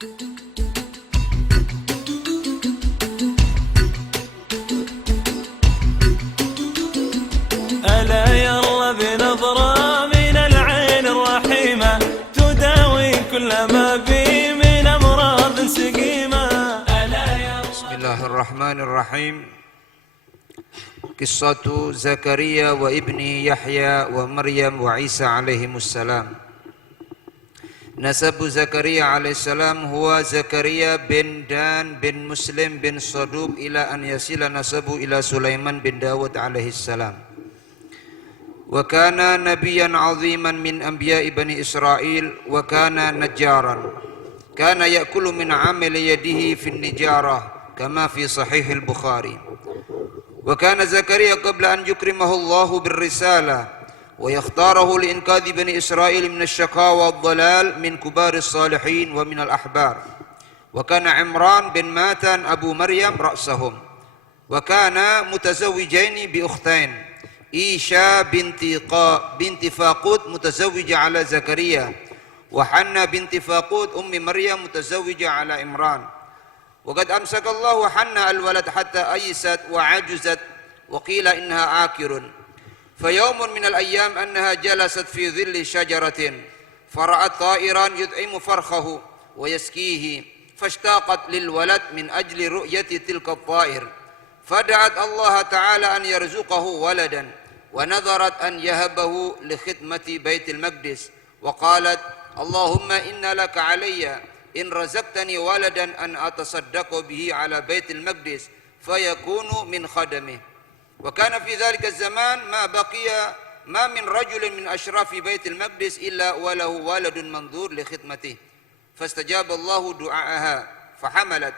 ألا يلا بنظرة من العين الرحيمة تداوي كل ما بي من أمراض سقيمة. بسم الله الرحمن الرحيم. قصة زكريا وابن يحيى ومريم وعيسى عليهم السلام. نسب زكريا عليه السلام هو زكريا بن دان بن مسلم بن صدوق إلى أن يصل نسبه إلى سليمان بن داود عليه السلام. وكان نبيا عظيما من أنبياء بني إسرائيل، وكان نجارا، كان يأكل من عمل يده في النجارة كما في صحيح البخاري. وكان زكريا قبل أن يكرمه الله بالرسالة ويختاره لإنقاذ بني إسرائيل من الشقاء والضلال من كبار الصالحين ومن الأحبار. وكان عمران بن ماتان أبو مريم رأسهم. وكان متزوجين بأختين، إيشا بنت فاقود متزوجة على زكريا، وحنة بنت فاقود أم مريم متزوجة على عمران. وقد أمسك الله حنة الولد حتى أيست وعجزت، وقيل إنها عاكر. فيوم من الأيام أنها جلست في ظل شجرة فرأت طائرا يدعم فرخه ويسكيه، فاشتاقت للولد من أجل رؤية تلك الطائر، فدعت الله تعالى أن يرزقه ولدا، ونذرت أن يهبه لخدمة بيت المقدس، وقالت: اللهم إن لك علي إن رزقتني ولدا أن أتصدق به على بيت المقدس فيكون من خدمه. وكان في ذلك الزمان ما من رجل من أشراف بيت المقدس إلا وله ولد منظور لخدمته، فاستجاب الله دعاءها فحملت.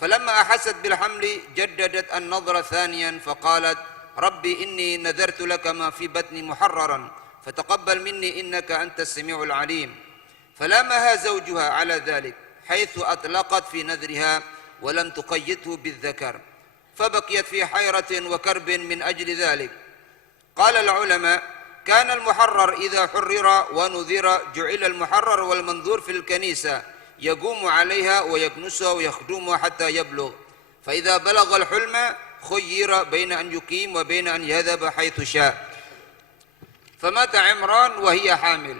فلما أحست بالحمل جددت النظر ثانيا فقالت: ربي إني نذرت لك ما في بطني محررا فتقبل مني إنك أنت السميع العليم. فلامها زوجها على ذلك، حيث أطلقت في نذرها ولم تقيده بالذكر، فبقيت في حيرة وكرب من أجل ذلك. قال العلماء: كان المحرر إذا حرر ونذر جعل المحرر والمنذور في الكنيسة يقوم عليها ويكنسها ويخدمها حتى يبلغ، فإذا بلغ الحلم خير بين أن يقيم وبين أن يذهب حيث شاء. فمات عمران وهي حامل،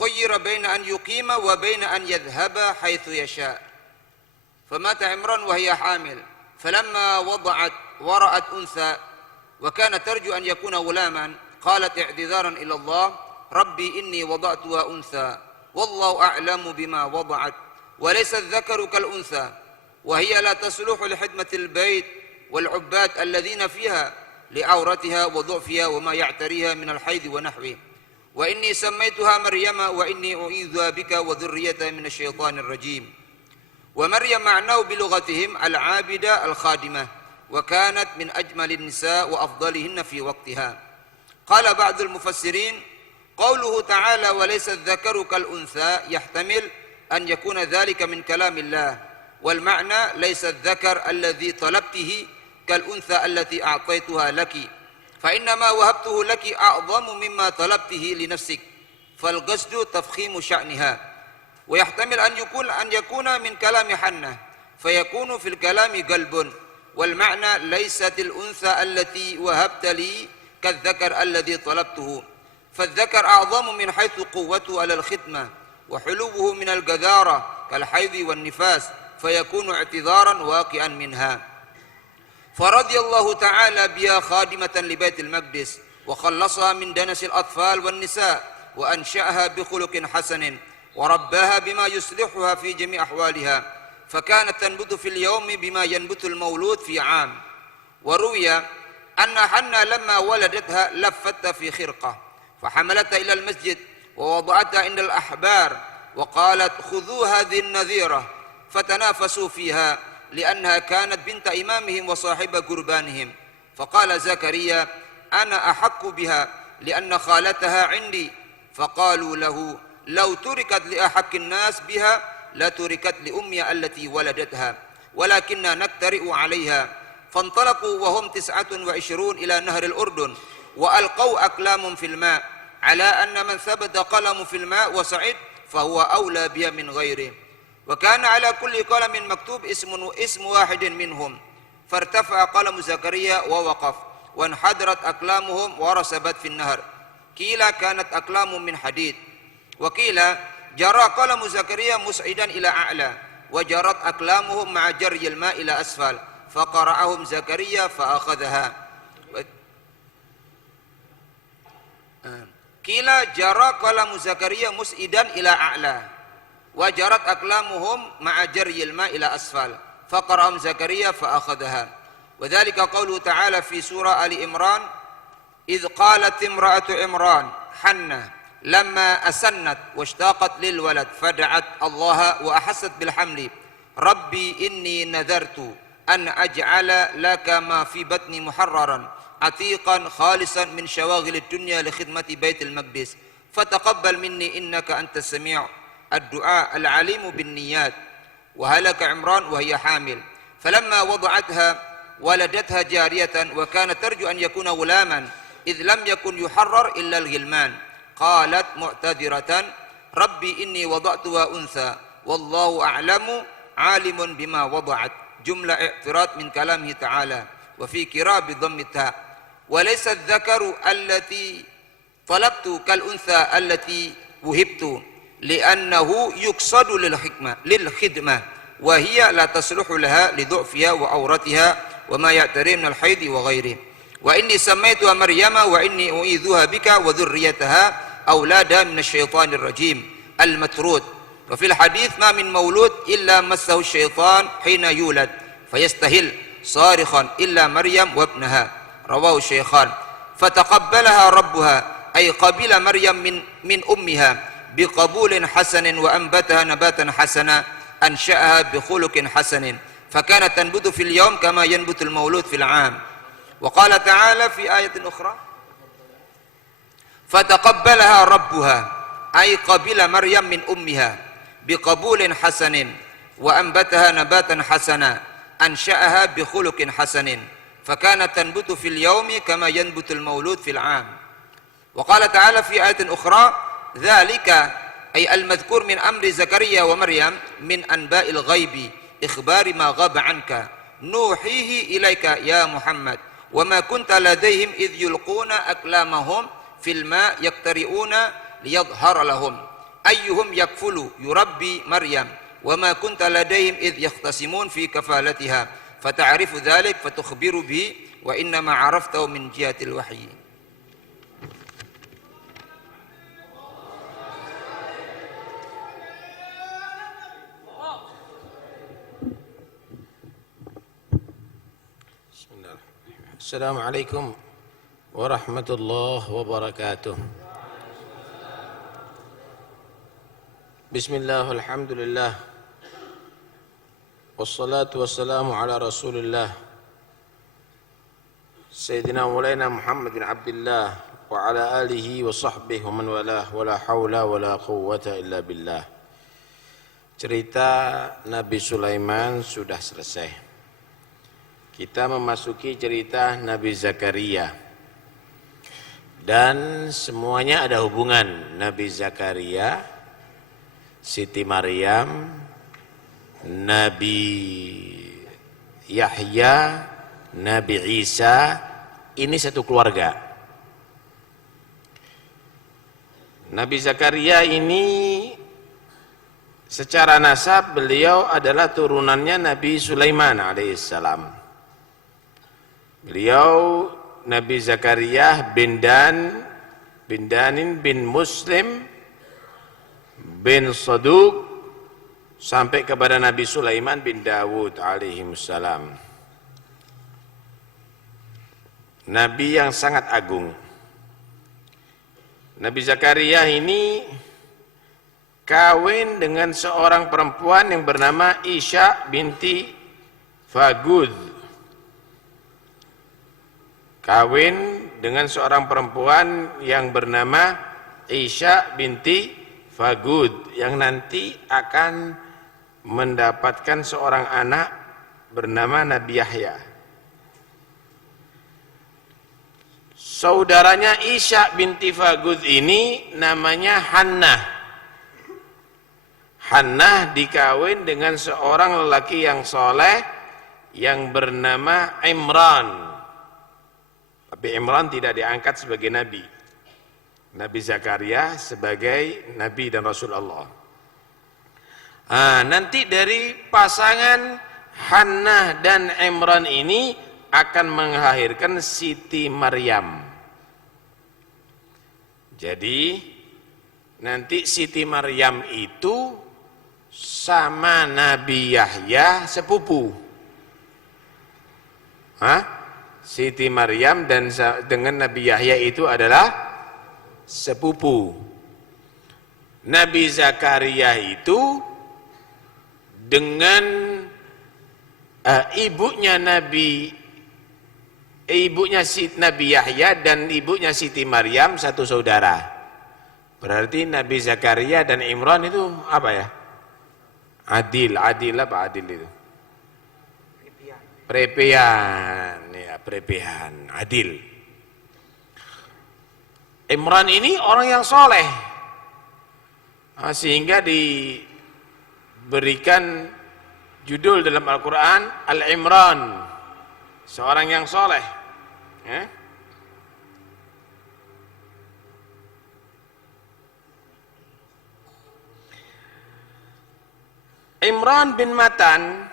خير بين أن يقيم وبين أن يذهب حيث يشاء. فمات عمران وهي حامل، فلما وضعت ورأت أنثى وكانت ترجو أن يكون غلاما، قالت اعتذارا إلى الله: ربي إني وضعتها أنثى والله أعلم بما وضعت وليس الذكر كالأنثى، وهي لا تصلح لخدمة البيت والعباد الذين فيها لعورتها وضعفها وما يعتريها من الحيض ونحوه. وإني سميتها مريم وإني أعيذها بك وذريتها من الشيطان الرجيم. ومريم معناه بلغتهم العابدة الخادمة، وكانت من أجمل النساء وأفضلهن في وقتها. قال بعض المفسرين: قوله تعالى وليس الذكر كالأنثى يحتمل أن يكون ذلك من كلام الله، والمعنى ليس الذكر الذي طلبته كالأنثى التي أعطيتها لك، فإنما وهبته لك أعظم مما طلبته لنفسك، فالقصد تفخيم شأنها. ويحتمل أن يكون من كلام حنة فيكون في الكلام قلب، والمعنى ليست الأنثى التي وهبت لي كالذكر الذي طلبته، فالذكر أعظم من حيث قوته على الخدمة وحلوه من الجذارة كالحيض والنفاس، فيكون اعتذارا واقعا منها. فرضي الله تعالى بها خادمة لبيت المقدس، وخلصها من دنس الأطفال والنساء، وأنشأها بخلق حسن، ورباها بما يصلحها في جميع أحوالها، فكانت تنبت في اليوم بما ينبت المولود في عام. وروي أن حنة لما ولدتها لفتها في خرقة فحملتها إلى المسجد ووضعتها عند الأحبار، وقالت: خذوا هذه النذيرة، فتنافسوا فيها لأنها كانت بنت إمامهم وصاحب قربانهم. فقال زكريا: أنا أحق بها لأن خالتها عندي. فقالوا له: لو تركت لأحق الناس بها لتركت لأمي التي ولدتها، ولكننا نكترئ عليها. فانطلقوا وهم 29 إلى نهر الأردن، وألقوا أقلام في الماء، على أن من ثبت قلم في الماء وصعد فهو أولى بها من غيره. وكان على كل قلم مكتوب اسم واحد منهم، فارتفع قلم زكريا ووقف، وانحدرت أقلامهم ورسبت في النهر. قيل كانت أقلام من حديد، وقيل جرى قلم زكريا مسعدا إلى أعلى، وجرت أقلامهم مع جري الماء إلى أسفل، فقرأهم زكريا فأخذها. قيل جرى قلم زكريا مسعدا إلى أعلى، وجرت أقلامهم مع جري الماء إلى أسفل، فقرأهم زكريا فأخذها. وذلك قوله تعالى في سورة آل عمران: إذ قالت امرأة عمران حنة لما أسنت واشتاقت للولد فدعت الله وأحست بالحمل: ربي إني نذرت أن أجعل لك ما في بطني محررا عتيقا خالصا من شواغل الدنيا لخدمة بيت المقدس، فتقبل مني إنك أنت السميع الدعاء العليم بالنيات. وهلك عمران وهي حامل، فلما وضعتها ولدتها جارية وكانت ترجو أن يكون غلاما إذ لم يكن يحرر إلا الغلمان، قالت معتذرة: ربي إني وضعتها أنثى والله أعلم عالم بما وضعت. جملة اعتراض من كلامه تعالى. وفي قراءة بضم التاء: وليس الذكر التي طلبت كالأنثى التي وهبت، لأنه يقصد للخدمة وهي لا تصلح لها لضعفها وعورتها وما يعتري من الحيض وغيره. وإني سميتها مريم وإني أعيذها بك وذريتها أولادا من الشيطان الرجيم المطرود. وفي الحديث: ما من مولود إلا مسه الشيطان حين يولد فيستهل صارخا إلا مريم وابنها، رواه الشيخان. فتقبلها ربها، أي قبل مريم من أمها بقبول حسن، وأنبتها نباتا حسنا، أنشأها بخلق حسن، فكانت تنبت في اليوم كما ينبت المولود في العام. وقال تعالى في آية أخرى: فتقبلها ربها، أي قبل مريم من أمها بقبول حسن، وأنبتها نباتا حسنا، أنشأها بخلق حسن، فكانت تنبت في اليوم كما ينبت المولود في العام. وقال تعالى في آية أخرى: ذلك أي المذكور من أمر زكريا ومريم من أنباء الغيب، إخبار ما غاب عنك، نوحيه إليك يا محمد، وما كنت لديهم إذ يلقون أقلامهم في الماء يقترئون ليظهر لهم أيهم يكفل يربي مريم، وما كنت لديهم إذ يختصمون في كفالتها، فتعرف ذلك فتخبر به، وإنما عرفته من جهة الوحي. Assalamualaikum warahmatullahi wabarakatuh. Bismillah, alhamdulillah, wassalatu wassalamu ala rasulillah Sayyidina Maulana Muhammad bin Abdullah wa ala alihi wa sahbihi wa man walah, wa la hawla wa la quwwata illa billah. Cerita Nabi Sulaiman sudah selesai. Kita memasuki cerita Nabi Zakaria, dan semuanya ada hubungan. Nabi Zakaria, Siti Maryam, Nabi Yahya, Nabi Isa, ini satu keluarga. Nabi Zakaria ini secara nasab beliau adalah turunannya Nabi Sulaiman alaihissalam. Beliau Nabi Zakaria bin Danin bin Muslim bin Saduq sampai kepada Nabi Sulaiman bin Dawud alaihissalam. Nabi yang sangat agung. Nabi Zakaria ini kawin dengan seorang perempuan yang bernama Isha binti Fagud. Kawin dengan seorang perempuan yang bernama Isha binti Fagud, yang nanti akan mendapatkan seorang anak bernama Nabi Yahya. saudaranya Isya binti Fagud ini namanya Hannah. Hannah dikawin dengan seorang lelaki yang soleh yang bernama Imran. Tapi Imran tidak diangkat sebagai nabi. Nabi Zakaria sebagai nabi dan rasul Allah. Nanti dari pasangan Hannah dan Imran ini akan melahirkan Siti Maryam. Jadi nanti Siti Maryam itu sama Nabi Yahya sepupu. Siti Maryam dan dengan Nabi Yahya itu adalah sepupu. Nabi Zakaria itu dengan ibunya Nabi Yahya dan ibunya Siti Maryam satu saudara. Berarti Nabi Zakaria dan Imran itu apa ya? Adil apa adil itu? Prepean, ya prepean, adil. Imran ini orang yang soleh, sehingga diberikan judul dalam Al-Quran Al-Imran, seorang yang soleh. Imran bin Matan,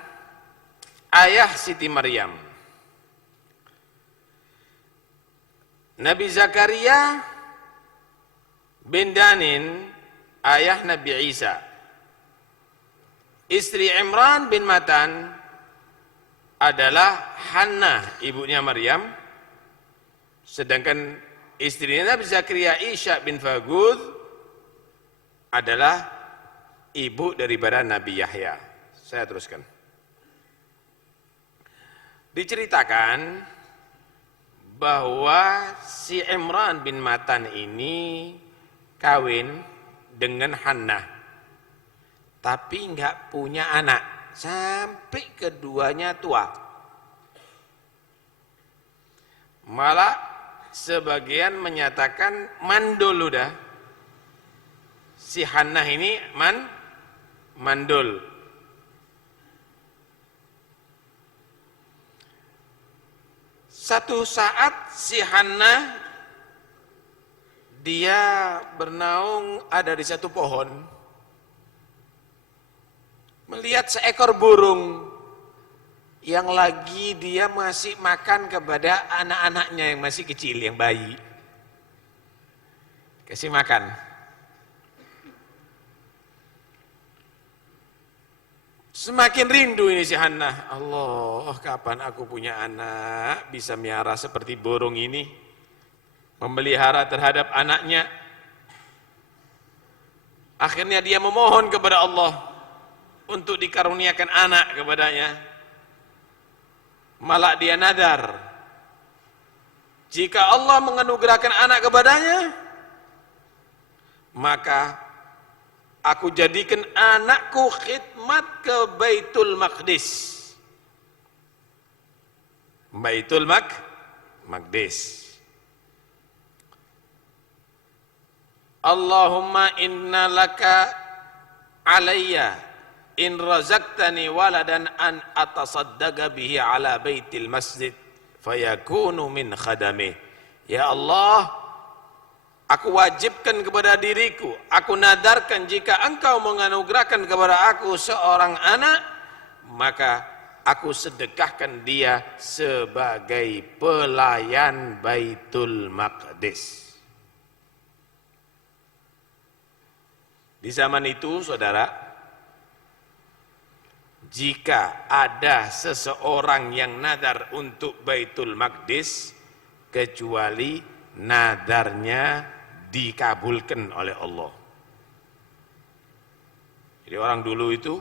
ayah Siti Maryam. Nabi Zakaria bin Danin, ayah Nabi Isa. Istri Imran bin Matan adalah Hannah, ibunya Maryam. Sedangkan istrinya Nabi Zakaria, Isya bin Fagud, adalah ibu daripada Nabi Yahya. Saya teruskan. Diceritakan bahwa si Imran bin Matan ini kawin dengan Hannah, tapi enggak punya anak sampai keduanya tua. Malah sebagian menyatakan mandul udah. Si Hannah ini mandul. Satu saat si Hannah dia bernaung ada di satu pohon, melihat seekor burung yang lagi dia masih makan kepada anak-anaknya yang masih kecil, yang bayi. Kasih makan. Semakin rindu ini si Hannah. Allah, kapan aku punya anak bisa miara seperti burung ini, memelihara terhadap anaknya. Akhirnya dia memohon kepada Allah untuk dikaruniakan anak kepadanya. Malah dia nadar, jika Allah menganugerahkan anak kepadanya, maka aku jadikan anakku khidmat ke Baitul Maqdis. Baitul Maqdis. Allahumma inna laka alayya in razaqtani waladan an atasaddaqa bihi ala baitil masjid fayakunu min khadamih. Ya Allah, aku wajibkan kepada diriku, aku nadarkan jika engkau menganugerahkan kepada aku seorang anak, maka aku sedekahkan dia sebagai pelayan Baitul Maqdis. Di zaman itu, saudara, jika ada seseorang yang nadar untuk Baitul Maqdis, kecuali nadarnya dikabulkan oleh Allah. Jadi orang dulu itu,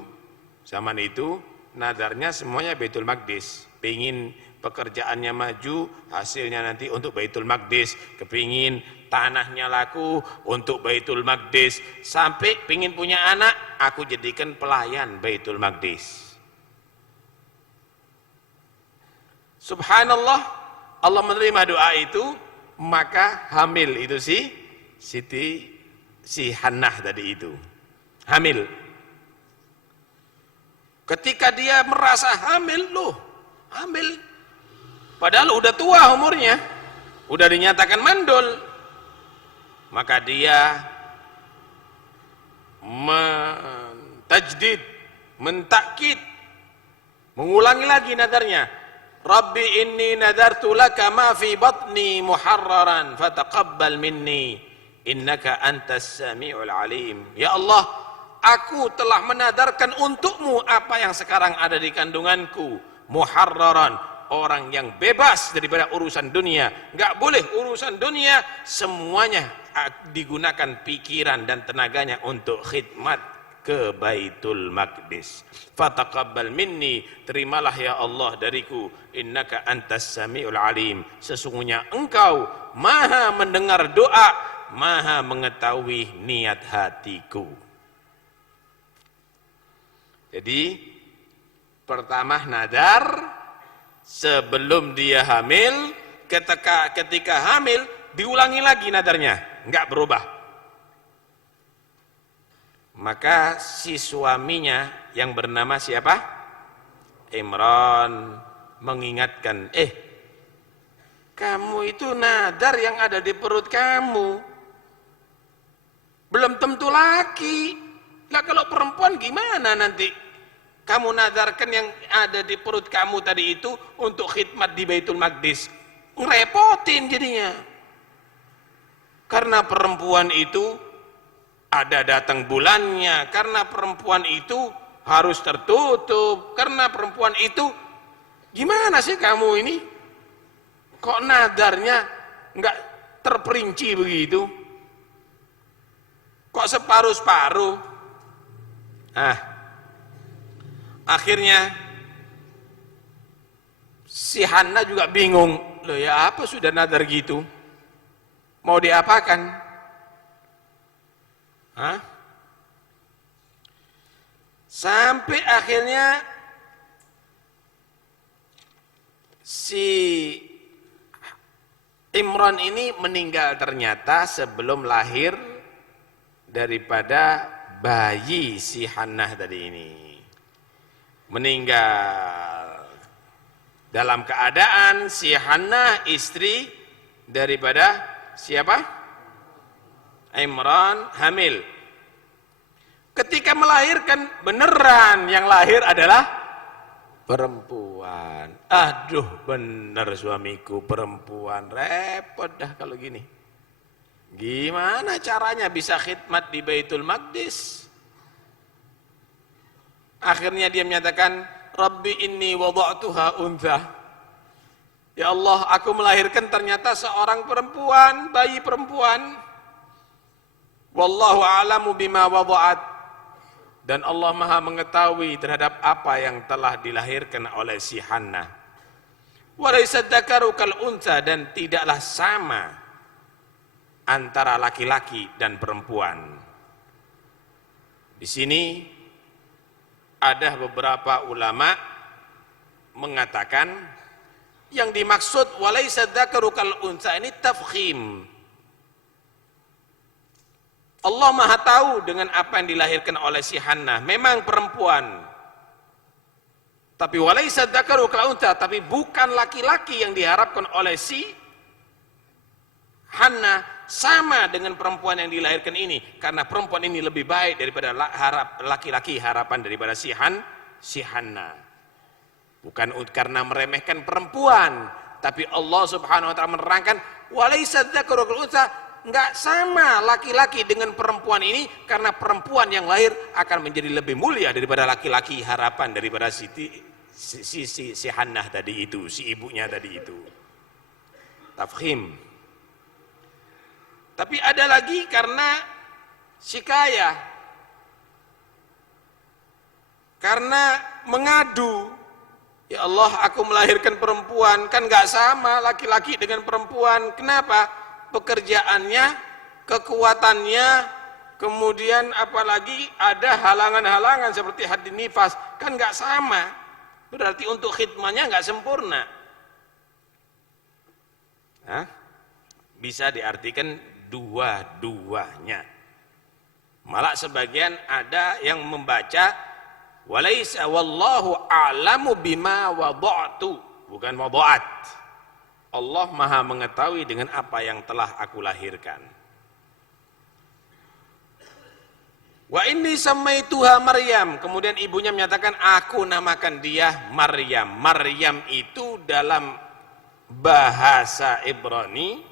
zaman itu, nadarnya semuanya Baitul Maqdis. Pengin pekerjaannya maju, hasilnya nanti untuk Baitul Maqdis. Kepingin tanahnya laku untuk Baitul Maqdis. Sampai pengin punya anak, aku jadikan pelayan Baitul Maqdis. Subhanallah, Allah menerima doa itu. maka hamil itu si Hannah tadi itu. Hamil. Ketika dia merasa hamil, hamil. Padahal udah tua umurnya, udah dinyatakan mandul. Maka dia mentajdid, mentakkid, mengulangi lagi nadarnya. Rabbi inni nadartu laka ma fi batni muharraran fataqabbal minni innaka antas sami'ul alim. Ya Allah, aku telah menadarkan untukmu apa yang sekarang ada di kandunganku, muharraran, orang yang bebas daripada urusan dunia. Enggak boleh urusan dunia, semuanya digunakan pikiran dan tenaganya untuk khidmat ke Baitul Maqdis. Fataqabbal minni, terimalah ya Allah dariku, innaka antas sami'ul alim, sesungguhnya engkau maha mendengar doa, maha mengetahui niat hatiku. Jadi pertama nadar sebelum dia hamil, ketika hamil diulangi lagi nadarnya, enggak berubah. Maka si suaminya yang bernama siapa? Imran mengingatkan, kamu itu nadar yang ada di perut kamu belum tentu laki. Lah kalau perempuan gimana nanti? Kamu nadarkan yang ada di perut kamu tadi itu untuk khidmat di Baitul Maqdis, ngerepotin jadinya. Karena perempuan itu ada datang bulannya, karena perempuan itu harus tertutup, karena perempuan itu gimana sih kamu ini? Kok nadarnya enggak terperinci begitu? Kok separuh-separuh? Akhirnya si Hannah juga bingung, loh ya apa sudah nadar gitu, mau diapakan? Sampai akhirnya si Imran ini meninggal ternyata sebelum lahir daripada bayi si Hannah tadi ini. Meninggal dalam keadaan si Hannah istri daripada siapa? Imran hamil. Ketika melahirkan beneran yang lahir adalah perempuan. Aduh bener suamiku perempuan, repot dah kalau gini. Gimana caranya bisa khidmat di Baitul Maqdis? Akhirnya dia menyatakan, Rabbi inni wada'tuha untha. Ya Allah, aku melahirkan ternyata seorang perempuan, bayi perempuan. Wallahu a'lamu bima wada'at. Dan Allah maha mengetahui terhadap apa yang telah dilahirkan oleh si Hannah. Wa laysa dzakaru kal untha, dan tidaklah sama antara laki-laki dan perempuan. Di sini ada beberapa ulama mengatakan yang dimaksud walaysa dzakaru kal untha ini tafkhim. Allah maha tahu dengan apa yang dilahirkan oleh si Hannah, memang perempuan. Tapi walaysa dzakaru kal untha, tapi bukan laki-laki yang diharapkan oleh si Hannah sama dengan perempuan yang dilahirkan ini, karena perempuan ini lebih baik daripada laki-laki, harapan daripada si Hannah. Bukan karena meremehkan perempuan, tapi Allah Subhanahu wa taala menerangkan walaysa dzakaru kal untha, enggak sama laki-laki dengan perempuan ini, karena perempuan yang lahir akan menjadi lebih mulia daripada laki-laki, harapan daripada si Hannah tadi itu, si ibunya tadi itu. Tafkhim. Tapi ada lagi karena syikayah, karena mengadu. Ya Allah, aku melahirkan perempuan, kan gak sama laki-laki dengan perempuan. Kenapa? Pekerjaannya, kekuatannya, kemudian apalagi ada halangan-halangan seperti hadid nifas, kan gak sama. Berarti untuk khidmahnya gak sempurna. bisa diartikan dua-duanya. Malah sebagian ada yang membaca walaisa wallahu a'lamu bima wada'tu, bukan wada'at. Allah Maha mengetahui dengan apa yang telah aku lahirkan. Wa inni samaituha Maryam, kemudian ibunya menyatakan aku namakan dia Maryam. Maryam itu dalam bahasa Ibrani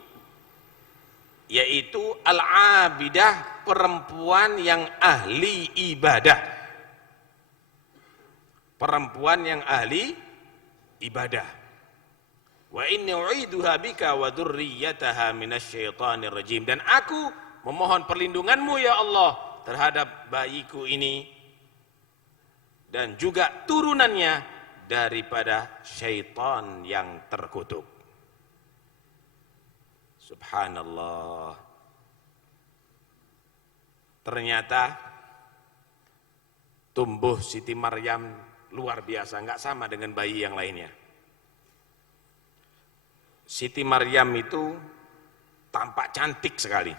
yaitu al-abidah, perempuan yang ahli ibadah. Perempuan yang ahli ibadah. Wa inni u'iduha bika wa dzurriyyataha minasyaitonir rajim, dan aku memohon perlindunganmu ya Allah terhadap bayiku ini dan juga turunannya daripada syaitan yang terkutuk. Subhanallah. Ternyata tumbuh Siti Maryam luar biasa, nggak sama dengan bayi yang lainnya. Siti Maryam itu tampak cantik sekali.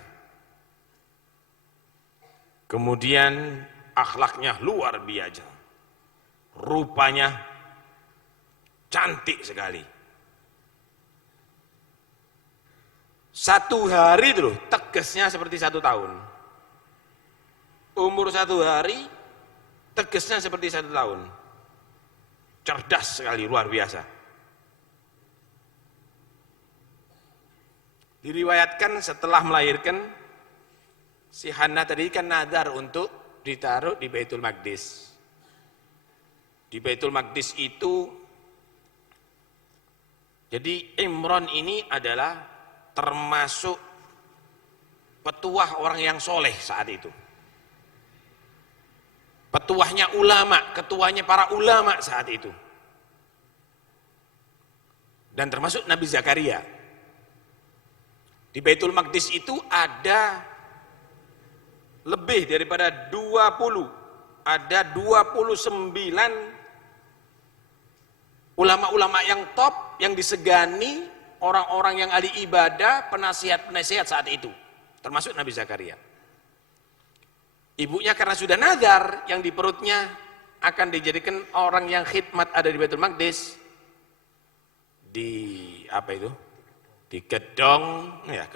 Kemudian akhlaknya luar biasa, rupanya cantik sekali. Satu hari itu loh, tegasnya seperti 1 tahun. Umur 1 hari, tegasnya seperti 1 tahun. Cerdas sekali, luar biasa. Diriwayatkan setelah melahirkan, si Hannah tadi kan nadar untuk ditaruh di Baitul Maqdis. Di Baitul Maqdis itu, jadi Imran ini adalah termasuk petuah orang yang soleh saat itu. Petuahnya ulama, ketuanya para ulama saat itu. Dan termasuk Nabi Zakaria. Di Baitul Maqdis itu ada lebih daripada 20, ada 29 ulama-ulama yang top, yang disegani, orang-orang yang ahli ibadah, penasihat-penasihat saat itu, termasuk Nabi Zakaria. Ibunya karena sudah nazar yang di perutnya akan dijadikan orang yang khidmat ada di Baitul Maqdis, di apa itu? Di gedong ya,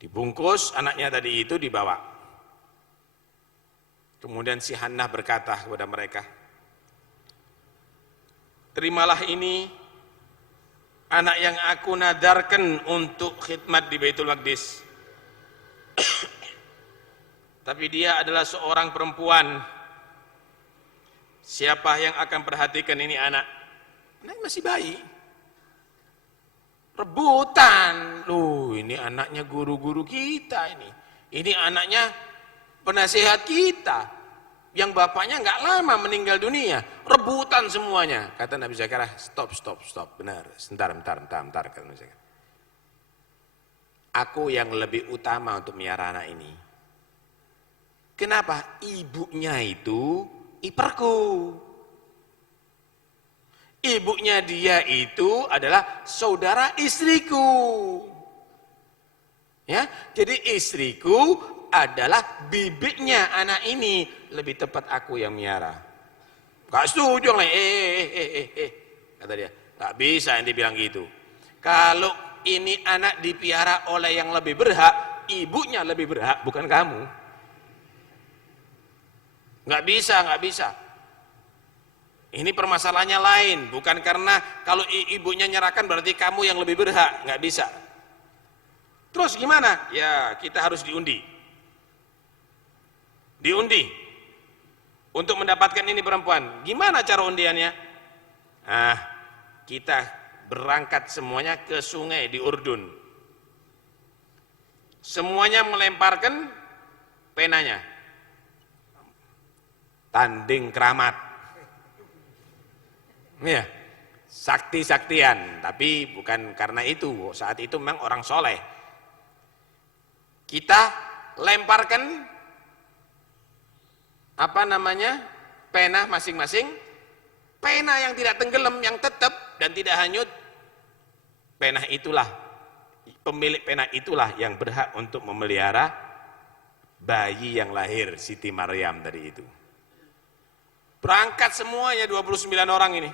dibungkus, anaknya tadi itu dibawa. Kemudian si Hannah berkata kepada mereka, terimalah ini anak yang aku nadarkan untuk khidmat di Baitul Maqdis. Tapi dia adalah seorang perempuan. Siapa yang akan perhatikan ini anak? Anak masih bayi. Rebutan, loh ini anaknya guru-guru kita ini. Ini anaknya penasihat kita, yang bapaknya nggak lama meninggal dunia. Rebutan semuanya. Kata Nabi Zakaria, stop, benar, sebentar, kata Nabi Zakaria. Aku yang lebih utama untuk melihara anak ini. Kenapa? Ibunya itu iparku. Ibunya dia itu adalah saudara istriku. Ya, jadi istriku adalah bibitnya anak ini. Lebih tepat aku yang miara. Gak setuju lah. Kata dia, gak bisa yang dibilang gitu. Kalau ini anak dipiara oleh yang lebih berhak, ibunya lebih berhak, bukan kamu. Gak bisa. Ini permasalahannya lain, bukan karena kalau ibunya nyerahkan berarti kamu yang lebih berhak, nggak bisa. Terus gimana? Ya kita harus diundi. Untuk mendapatkan ini perempuan. Gimana cara undiannya? Nah, kita berangkat semuanya ke sungai di Urdun. Semuanya melemparkan penanya. Tanding keramat. Ya, sakti-saktian, tapi bukan karena itu. Saat itu memang orang soleh. Kita lemparkan pena masing-masing, pena yang tidak tenggelam, yang tetap dan tidak hanyut. Pena itulah pemilik pena itulah yang berhak untuk memelihara bayi yang lahir Siti Maryam tadi itu. Berangkat semuanya 29 orang ini.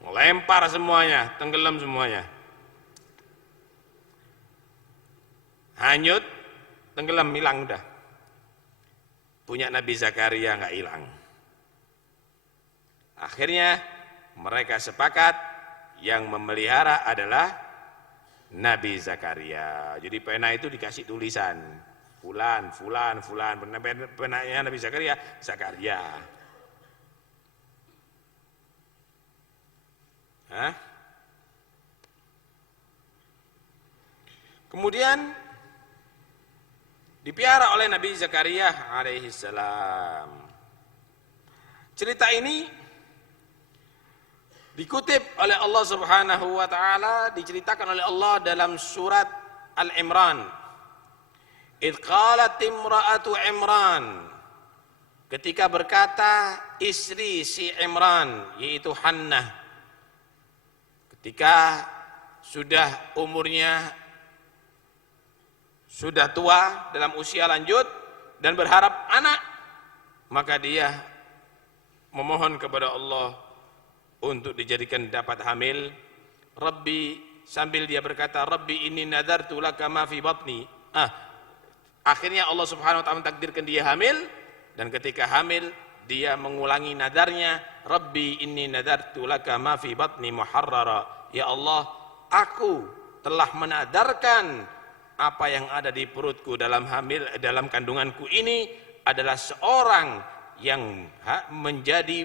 Melempar semuanya, tenggelam semuanya. Hanyut, tenggelam, hilang udah. Punya Nabi Zakaria nggak hilang. Akhirnya mereka sepakat yang memelihara adalah Nabi Zakaria. Jadi pena itu dikasih tulisan. Fulan, fulan, fulan. Penanya Nabi Zakaria, Zakaria. Hah? Kemudian dipiara oleh Nabi Zakaria alaihissalam. Cerita ini dikutip oleh Allah Subhanahu wa taala, diceritakan oleh Allah dalam surat Al-Imran. Idz qalat imra'atu Imran, ketika berkata istri si Imran yaitu Hannah, ketika sudah umurnya sudah tua dalam usia lanjut dan berharap anak, maka dia memohon kepada Allah untuk dijadikan dapat hamil. Rabbi, sambil dia berkata, Rabbi inni nadartu laka ma fi batni. Akhirnya Allah Subhanahu wa taala mentakdirkan dia hamil, dan ketika hamil dia mengulangi nadarnya, Rabbi inni nadartu laka ma fi batni muharrara. Ya Allah, aku telah menadarkan apa yang ada di perutku dalam kandunganku ini adalah seorang yang menjadi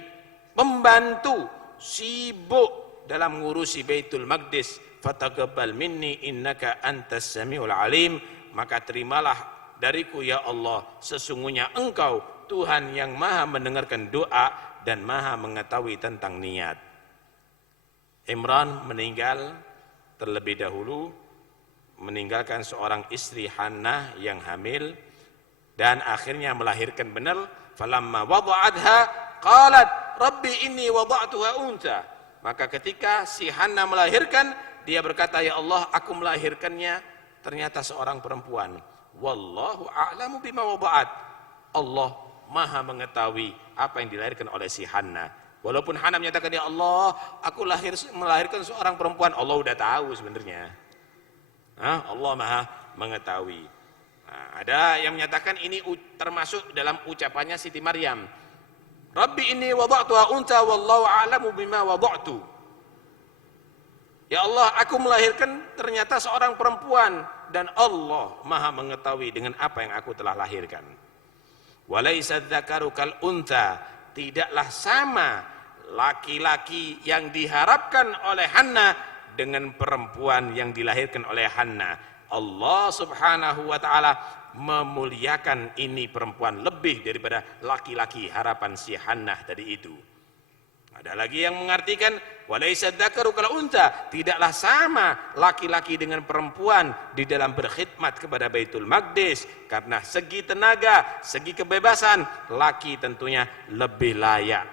pembantu, sibuk dalam ngurusi Baitul Maqdis. Fataqabbal minni innaka antas samiul alim. Maka terimalah dariku ya Allah, sesungguhnya Engkau Tuhan yang maha mendengarkan doa dan maha mengetahui tentang niat. Imran meninggal terlebih dahulu, meninggalkan seorang istri Hannah yang hamil, dan akhirnya melahirkan benar. Falamma wada'atha qalat Rabbi inni wada'tuha unta. Maka ketika si Hannah melahirkan, dia berkata, ya Allah, aku melahirkannya ternyata seorang perempuan. Wallahu a'lamu bima wada'at. Allah maha mengetahui apa yang dilahirkan oleh si Hannah. Walaupun Hannah menyatakan, ya Allah, aku melahirkan seorang perempuan, Allah udah tahu sebenarnya. Allah maha mengetahui. Nah, ada yang menyatakan ini termasuk dalam ucapannya Siti Maryam. Rabbi inni wada'tuha unta wallahu a'lamu bima wada'tu. Ya Allah, aku melahirkan ternyata seorang perempuan dan Allah maha mengetahui dengan apa yang aku telah lahirkan. Walaysa dzakaru kal unta, tidaklah sama laki-laki yang diharapkan oleh Hannah dengan perempuan yang dilahirkan oleh Hannah. Allah Subhanahu wa taala memuliakan ini perempuan lebih daripada laki-laki harapan si Hannah tadi itu. Ada lagi yang mengartikan walaysa dzakaru kal unta, tidaklah sama laki-laki dengan perempuan di dalam berkhidmat kepada Baitul Maqdis, karena segi tenaga, segi kebebasan laki tentunya lebih layak.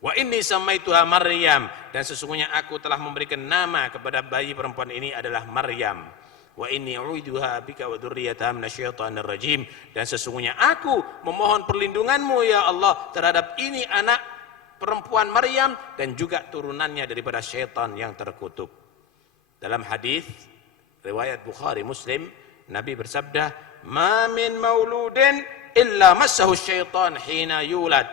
Wa inni samaituha Maryam, dan sesungguhnya aku telah memberikan nama kepada bayi perempuan ini adalah Maryam. Wa inni u'iduha bika wa dzurriyyataha minasyaitonir rajim, dan sesungguhnya aku memohon perlindunganmu ya Allah terhadap ini anak perempuan Maryam dan juga turunannya daripada syaitan yang terkutuk. Dalam hadis riwayat Bukhari Muslim, Nabi bersabda, "Ma min mauludin illa massahu syaitan hina yulad,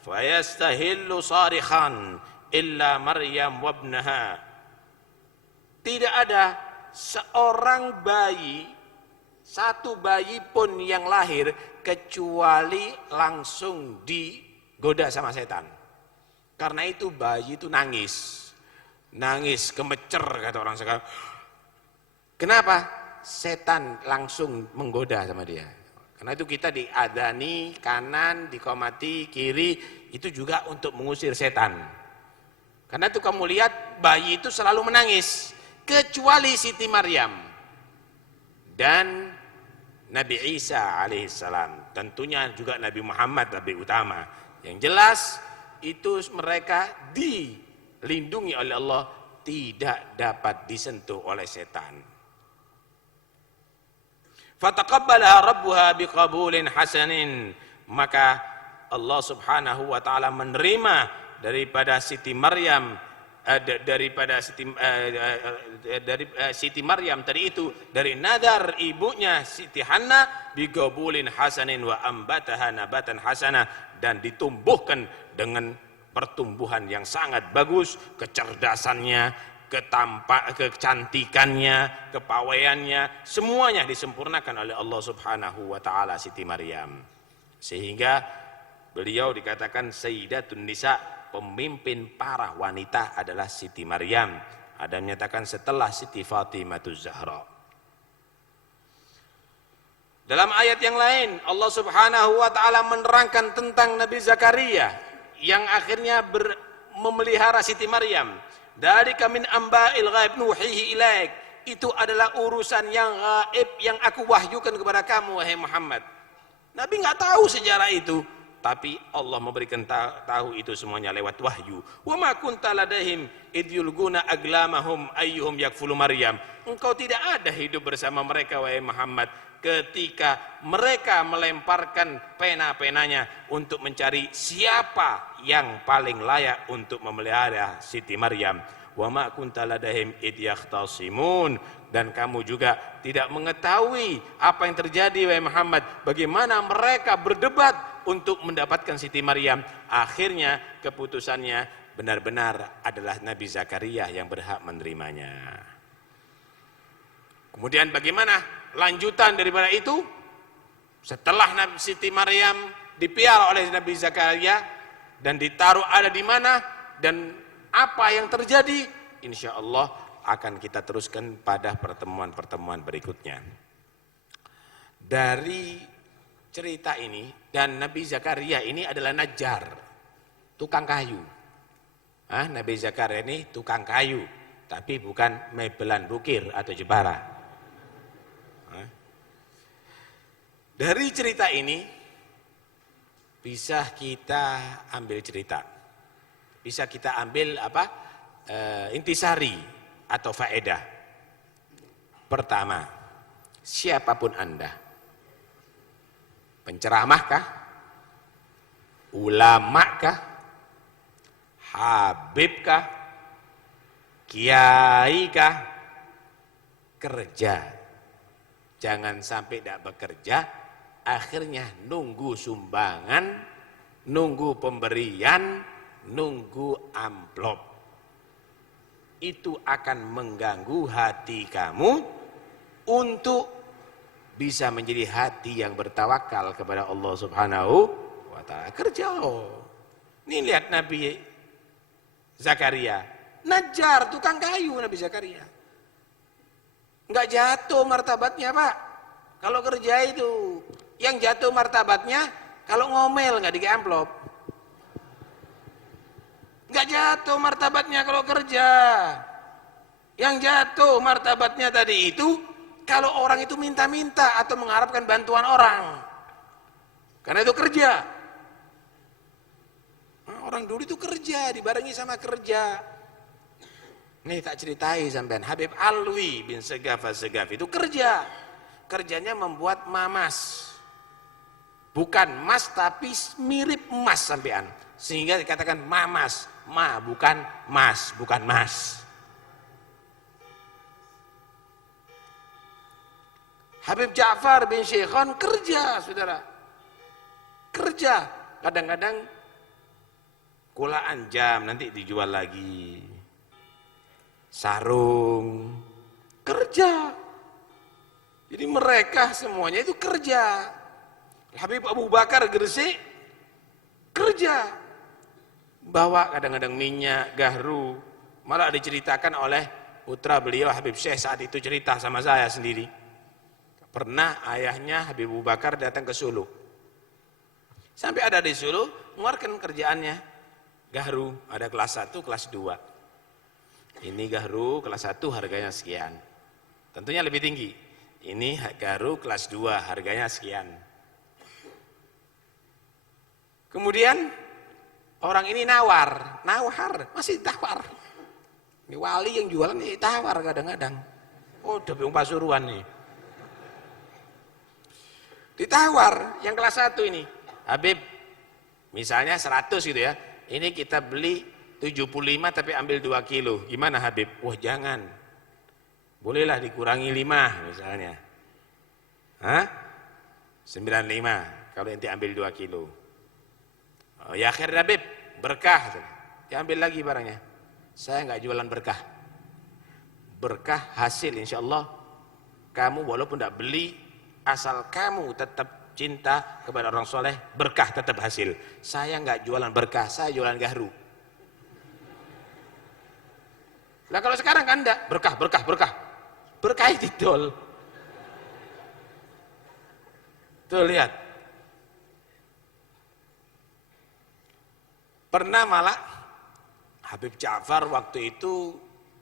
fayastahillu sarikhan illa Maryam wabnaha." Tidak ada seorang bayi, satu bayi pun yang lahir kecuali langsung digoda sama setan. Karena itu bayi itu nangis kemecer kata orang sekarang. Kenapa? Setan langsung menggoda sama dia. Karena itu kita diadani kanan, dikomati kiri, itu juga untuk mengusir setan. Karena itu kamu lihat bayi itu selalu menangis, kecuali Siti Maryam dan Nabi Isa alaihissalam. Tentunya juga Nabi Muhammad lebih utama. Yang jelas itu mereka dilindungi oleh Allah tidak dapat disentuh oleh setan. Fataqabbalaha rabbuha biqabulin hasanin, maka Allah Subhanahu wa taala menerima daripada Siti Maryam Siti Maryam tadi itu, dari nadar ibunya Siti Hanna, biqabulin hasanin wa ambataha nabatan hasana, dan ditumbuhkan dengan pertumbuhan yang sangat bagus, kecerdasannya, kecantikannya, kepawaiannya, semuanya disempurnakan oleh Allah Subhanahu wa taala Siti Maryam. Sehingga beliau dikatakan Sayyidatun Nisa, pemimpin para wanita adalah Siti Maryam. Ada yang menyatakan setelah Siti Fatimah Zahra. Dalam ayat yang lain Allah Subhanahu wa taala menerangkan tentang Nabi Zakaria yang akhirnya memelihara Siti Maryam. Dzalika min amba'il ghaib nuhihi ilaik. Itu adalah urusan yang gaib yang aku wahyukan kepada kamu wahai Muhammad. Nabi enggak tahu sejarah itu, tapi Allah memberikan tahu itu semuanya lewat wahyu. Wa ma kunta ladaihim id yulguna aglamahum ayyuhum yakfulu Maryam. Engkau tidak ada hidup bersama mereka wahai Muhammad ketika mereka melemparkan pena-penanya untuk mencari siapa yang paling layak untuk memelihara Siti Maryam. Wa ma kunta ladaihim id yakhtasimun, dan kamu juga tidak mengetahui apa yang terjadi wahai Muhammad, bagaimana mereka berdebat untuk mendapatkan Siti Maryam. Akhirnya keputusannya benar-benar adalah Nabi Zakaria yang berhak menerimanya. Kemudian bagaimana lanjutan daripada itu? Setelah Nabi Siti Maryam dipiara oleh Nabi Zakaria dan ditaruh ada di mana dan apa yang terjadi, insya Allah akan kita teruskan pada pertemuan-pertemuan berikutnya. Dari cerita ini, dan Nabi Zakaria ini adalah najjar, tukang kayu. Nabi Zakaria ini tukang kayu, tapi bukan mebelan bukir atau jebara. Dari cerita ini bisa kita ambil cerita, bisa kita ambil intisari atau faedah. Pertama, siapapun Anda, penceramahkah, ulamakah, habibkah, kiaikah, kerja. Jangan sampai tidak bekerja, akhirnya nunggu sumbangan, nunggu pemberian, nunggu amplop. Itu akan mengganggu hati kamu untuk bisa menjadi hati yang bertawakal kepada Allah Subhanahu wa taala. Kerja. Ini lihat Nabi Zakaria, najjar, tukang kayu Nabi Zakaria. Enggak jatuh martabatnya, Pak. Kalau kerja itu, yang jatuh martabatnya kalau ngomel enggak dikasih amplop. Enggak jatuh martabatnya kalau kerja. Yang jatuh martabatnya tadi itu kalau orang itu minta-minta atau mengharapkan bantuan orang. Karena itu kerja. Orang dulu itu kerja, dibarengi sama kerja. Nih tak ceritai sampean, Habib Alwi bin Segaf itu kerja. Kerjanya membuat mamas. Bukan emas tapi mirip emas sampean. Sehingga dikatakan mamas. Bukan mas, bukan mas. Habib Ja'far bin Syekhon kerja, saudara. Kerja. Kadang-kadang kulaan jam nanti dijual lagi. Sarung. Kerja. Jadi mereka semuanya itu kerja. Habib Abu Bakar Gresik kerja. Bawa kadang-kadang minyak, gahru. Malah diceritakan oleh putra beliau Habib Syekh saat itu cerita sama saya sendiri. Pernah ayahnya Habib Abu Bakar datang ke Sulu. Sampai ada di Sulu, mengeluarkan kerjaannya. Gahru, ada kelas 1, kelas 2. Ini gahru kelas 1 harganya sekian. Tentunya lebih tinggi. Ini gahru kelas 2 harganya sekian. Kemudian orang ini nawar, masih tawar. Ini wali yang jualan nih tawar kadang-kadang. Oh, udah bingung Pasuruan nih. Ditawar yang kelas 1 ini. Habib, misalnya 100 gitu ya. Ini kita beli 75 tapi ambil 2 kilo. Gimana Habib? Wah, jangan. Bolehlah dikurangi 5 misalnya. Hah? 95 kalau nanti ambil 2 kilo. Oh, ya akhir Habib, berkah. Diambil lagi barangnya. Saya nggak jualan berkah. Berkah hasil insya Allah. Kamu walaupun tidak beli, asal kamu tetap cinta kepada orang soleh, berkah tetap hasil. Saya nggak jualan berkah, saya jualan gahru. Nah kalau sekarang kan enggak, berkah. Berkah didol. Tuh lihat. Pernah malah Habib Ja'far waktu itu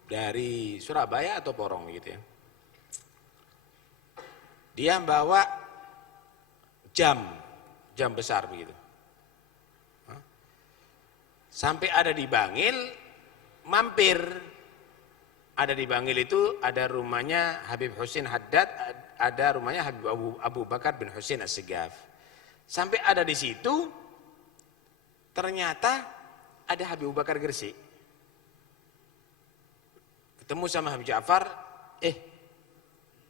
dari Surabaya atau Porong gitu ya. Dia bawa jam besar begitu. Sampai ada di Bangil, mampir. Ada di Bangil itu ada rumahnya Habib Husin Haddad, ada rumahnya Habib Abu Bakar bin Husin As-Segaf. Sampai ada di situ, ternyata ada Habib Abu Bakar Gresik. Ketemu sama Habib Ja'far,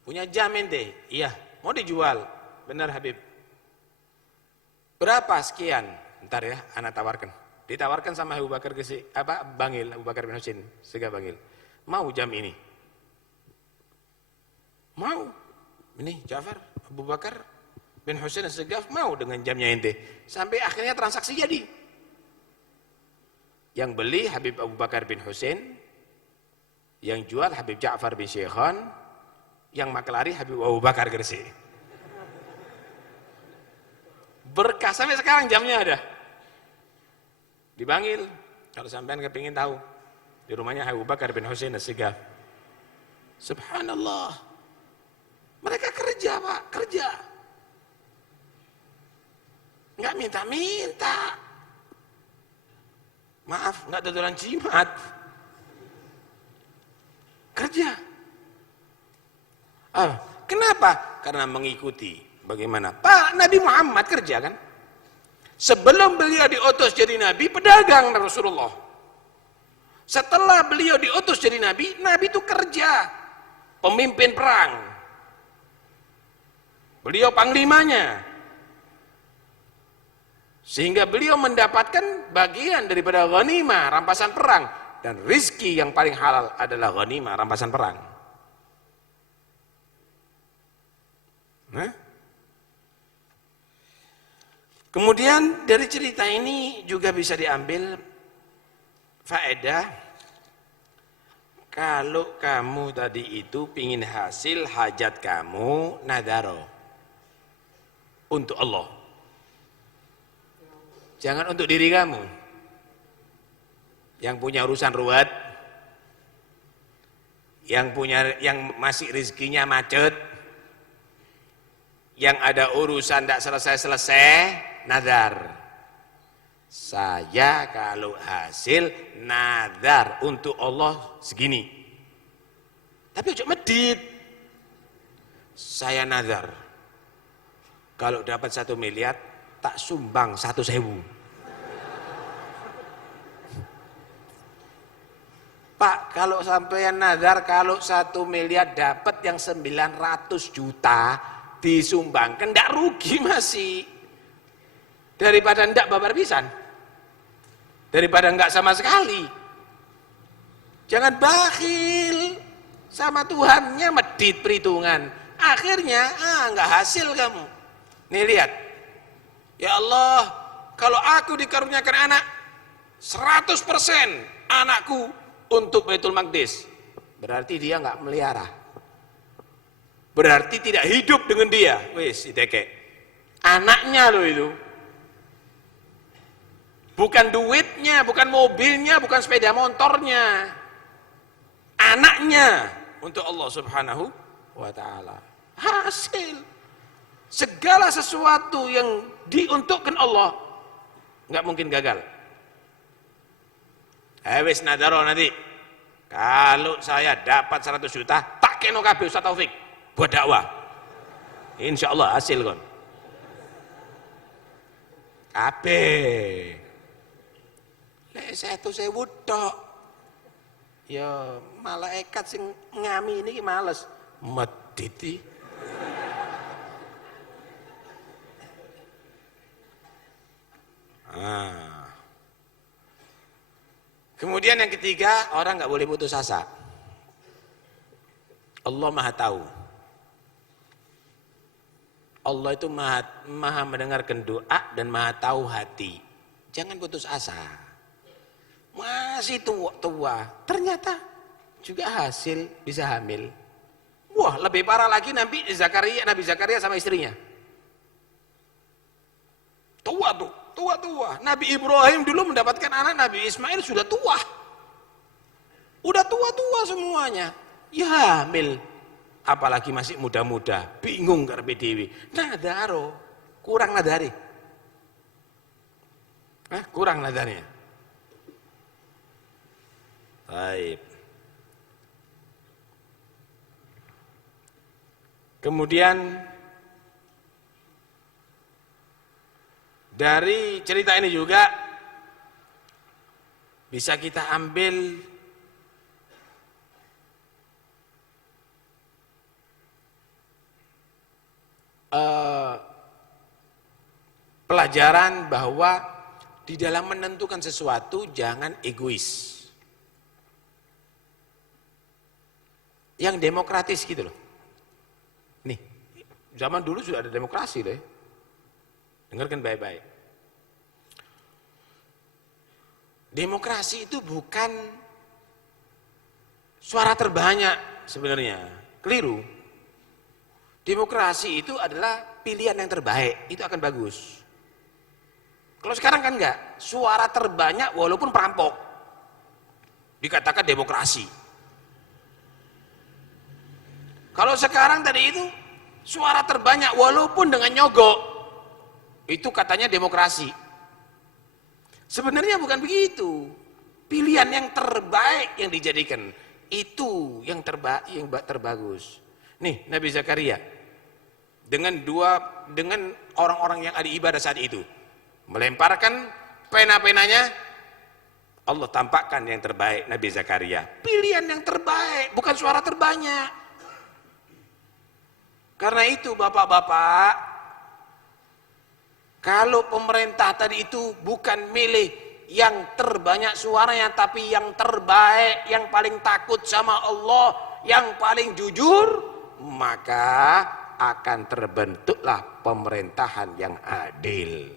punya jam ente? Iya, mau dijual. Benar Habib. Berapa? Sekian. Bentar ya, anak tawarkan. Ditawarkan sama Abu Bakar Gresik, Bangil, Abu Bakar bin Husin, Segaf Bangil. Mau jam ini? Mau. Ini Ja'far, Abu Bakar bin Husin As-Segaf mau dengan jamnya ente. Sampai akhirnya transaksi jadi. Yang beli Habib Abu Bakar bin Husin, yang jual Habib Ja'far bin Syekhon, yang maklari Habib Abu Bakar Gresik. Berkah sampai sekarang jamnya ada. Di Bangil, kalau sampean kepingin tahu. Di rumahnya Abu Bakar bin Husin As-Segaf. Subhanallah. Mereka kerja Pak, kerja. Enggak minta-minta. Maaf, enggak dodolan jimat. Kerja. Kenapa? Karena mengikuti bagaimana Pak Nabi Muhammad kerja kan. Sebelum beliau diutus jadi Nabi, pedagang Rasulullah. Setelah beliau diutus jadi Nabi, Nabi itu kerja. Pemimpin perang. Beliau panglimanya. Sehingga beliau mendapatkan bagian daripada ghanimah, rampasan perang. Dan rizki yang paling halal adalah ghanimah, rampasan perang. Kemudian dari cerita ini juga bisa diambil faedah, kalau kamu tadi itu pingin hasil hajat kamu nadaro untuk Allah, jangan untuk diri kamu yang punya urusan ruwet, yang masih rezekinya macet, yang ada urusan tidak selesai-selesai. Nadar, saya kalau hasil nadar untuk Allah segini, tapi ojo medit. Saya nadar kalau dapat 1 miliar tak sumbang 1.000. Pak, kalau sampean nadar kalau 1 miliar dapat yang 900 juta disumbangkan, ndak rugi masih. Daripada ndak babar pisan, daripada nggak sama sekali. Jangan bakhil sama Tuhannya, medit perhitungan. Akhirnya nggak hasil kamu. Nih lihat, ya Allah, kalau aku dikaruniakan anak 100% anakku untuk Baitul Maqdis, berarti dia nggak melihara, berarti tidak hidup dengan dia. Wis iteke anaknya loh itu. Bukan duitnya, bukan mobilnya, bukan sepeda motornya. Anaknya untuk Allah Subhanahu wa ta'ala. Hasil. Segala sesuatu yang diuntukkan Allah nggak mungkin gagal. Wis nadaro nanti Kalau saya dapat 100 juta, tak keno kabeh Ustaz Taufik buat dakwah. Insya Allah hasil kon. Kabeh. Lek 100.000 tok. Ya malaikat sing ngami ini males. Mediti. Kemudian yang ketiga, orang nggak boleh putus asa. Allah Maha tahu. Allah itu maha mendengarkan doa dan maha tahu hati. Jangan putus asa. Masih tua, ternyata juga hasil bisa hamil. Wah, lebih parah lagi Nabi Zakaria sama istrinya. Tua. Nabi Ibrahim dulu mendapatkan anak, Nabi Ismail sudah tua. Udah tua semuanya. Ya hamil. Apalagi masih muda-muda, bingung karepe dhewe. Nadaro, kurang nadari. Kurang nadarnya. Baik. Kemudian dari cerita ini juga bisa kita ambil pelajaran bahwa di dalam menentukan sesuatu jangan egois. Yang demokratis gitu loh. Nih, zaman dulu sudah ada demokrasi deh. Dengarkan baik-baik. Demokrasi itu bukan suara terbanyak sebenarnya. Keliru. Demokrasi itu adalah pilihan yang terbaik, itu akan bagus. Kalau sekarang kan enggak, suara terbanyak walaupun perampok. Dikatakan demokrasi. Kalau sekarang tadi itu suara terbanyak walaupun dengan nyogok, itu katanya demokrasi. Sebenarnya bukan begitu. Pilihan yang terbaik yang dijadikan itu yang terbagus. Nih Nabi Zakaria dengan orang-orang yang ada ibadah saat itu melemparkan pena-penanya, Allah tampakkan yang terbaik Nabi Zakaria. Pilihan yang terbaik, bukan suara terbanyak. Karena itu bapak-bapak, kalau pemerintah tadi itu bukan milih yang terbanyak suaranya, tapi yang terbaik, yang paling takut sama Allah, yang paling jujur, maka akan terbentuklah pemerintahan yang adil.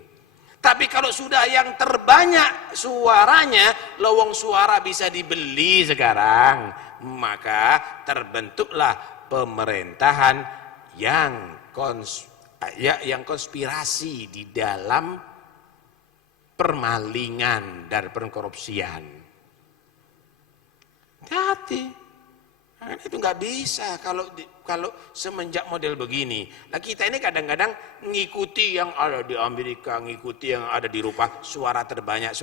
Tapi kalau sudah yang terbanyak suaranya, lowong suara bisa dibeli sekarang, maka terbentuklah pemerintahan yang konspirasi di dalam permalingan dan pengkorupsian. Hati, itu nggak bisa kalau semenjak model begini. Nah kita ini kadang-kadang ngikuti yang ada di Amerika, ngikuti yang ada di Eropa, suara terbanyak.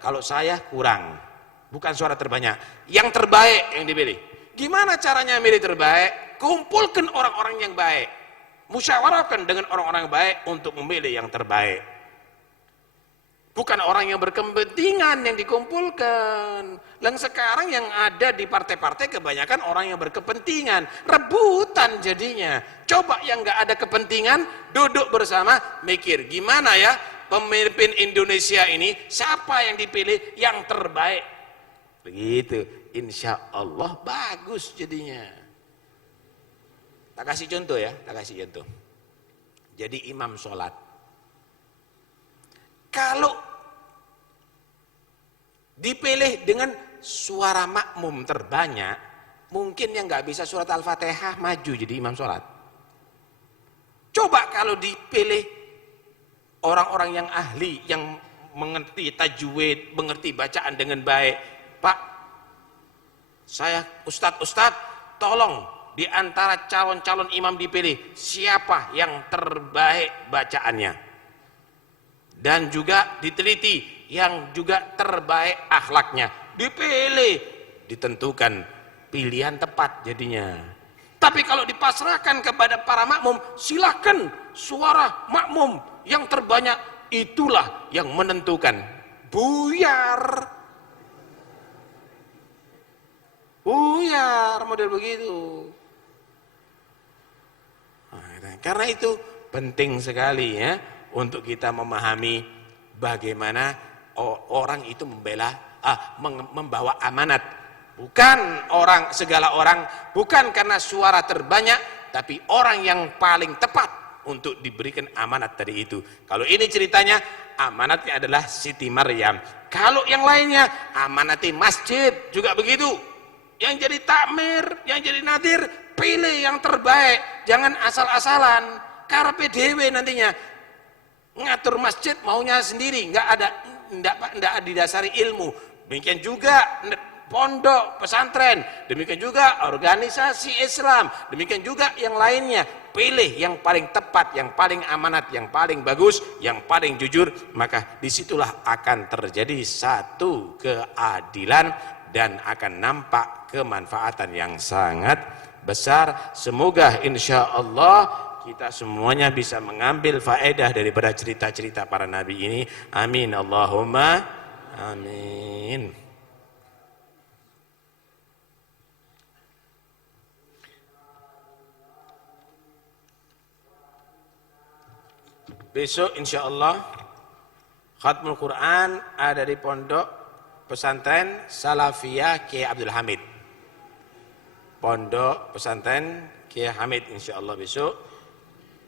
Kalau saya kurang, bukan suara terbanyak, yang terbaik yang dipilih. Gimana caranya milih terbaik? Kumpulkan orang-orang yang baik, musyawarahkan dengan orang-orang yang baik untuk memilih yang terbaik. Bukan orang yang berkepentingan yang dikumpulkan. Dan sekarang yang ada di partai-partai kebanyakan orang yang berkepentingan, rebutan jadinya. Coba yang nggak ada kepentingan, duduk bersama, mikir gimana ya pemimpin Indonesia ini, siapa yang dipilih yang terbaik. Begitu, insya Allah bagus jadinya. Tak kasih contoh ya, Jadi imam sholat. Kalau dipilih dengan suara makmum terbanyak, mungkin yang nggak bisa surat Al-Fatihah maju jadi imam sholat. Coba kalau dipilih orang-orang yang ahli, yang mengerti tajwid, mengerti bacaan dengan baik. Pak, saya Ustadz, tolong di antara calon-calon imam dipilih, siapa yang terbaik bacaannya? Dan juga diteliti yang juga terbaik akhlaknya. Dipilih ditentukan, pilihan tepat jadinya. Tapi kalau dipasrahkan kepada para makmum, silahkan suara makmum yang terbanyak itulah yang menentukan. Buyar model begitu. Nah, karena itu penting sekali ya untuk kita memahami bagaimana orang itu membawa amanat. Bukan segala orang, bukan karena suara terbanyak, tapi orang yang paling tepat untuk diberikan amanat tadi itu. Kalau ini ceritanya, amanatnya adalah Siti Maryam. Kalau yang lainnya, amanati masjid juga begitu. Yang jadi takmir, yang jadi nadir, pilih yang terbaik. Jangan asal-asalan, karepe dhewe nantinya. Ngatur masjid maunya sendiri, enggak didasari ilmu. Demikian juga pondok pesantren, demikian juga organisasi Islam, demikian juga yang lainnya. Pilih yang paling tepat, yang paling amanat, yang paling bagus, yang paling jujur, maka disitulah akan terjadi satu keadilan dan akan nampak kemanfaatan yang sangat besar. Semoga insya Allah kita semuanya bisa mengambil faedah daripada cerita-cerita para nabi ini. Amin Allahumma amin. Besok insya Allah khatmul Quran ada di pondok pesantren Salafiyah Kiai Abdul Hamid. Pondok pesantren Kiai Hamid insya Allah besok.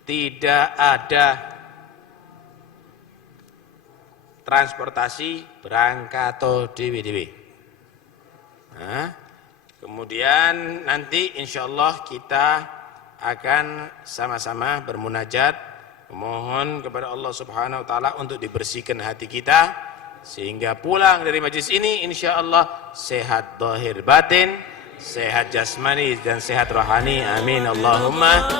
Tidak ada transportasi berangkat atau dewe-dewe. Nah, kemudian nanti insya Allah kita akan sama-sama bermunajat, memohon kepada Allah Subhanahu wa taala untuk dibersihkan hati kita sehingga pulang dari majlis ini insyaallah sehat zahir batin, sehat jasmani dan sehat rohani. Amin Allahumma.